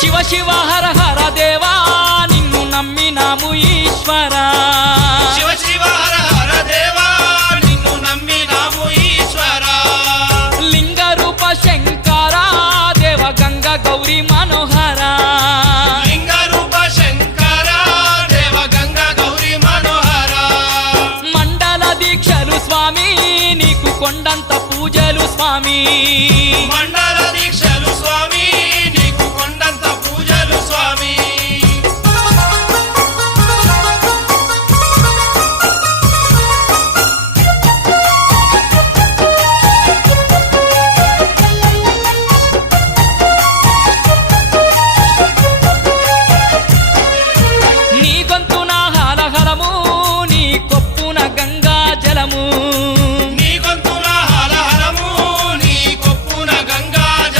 శివ శివ హర హర దేవా నిన్ను నమ్మినాము ఈశ్వరా శివ శివ హర హర దేవా నిన్ను నమ్మినాము ఈశ్వరా లింగ రూప శంకరా దేవ గంగ గౌరీ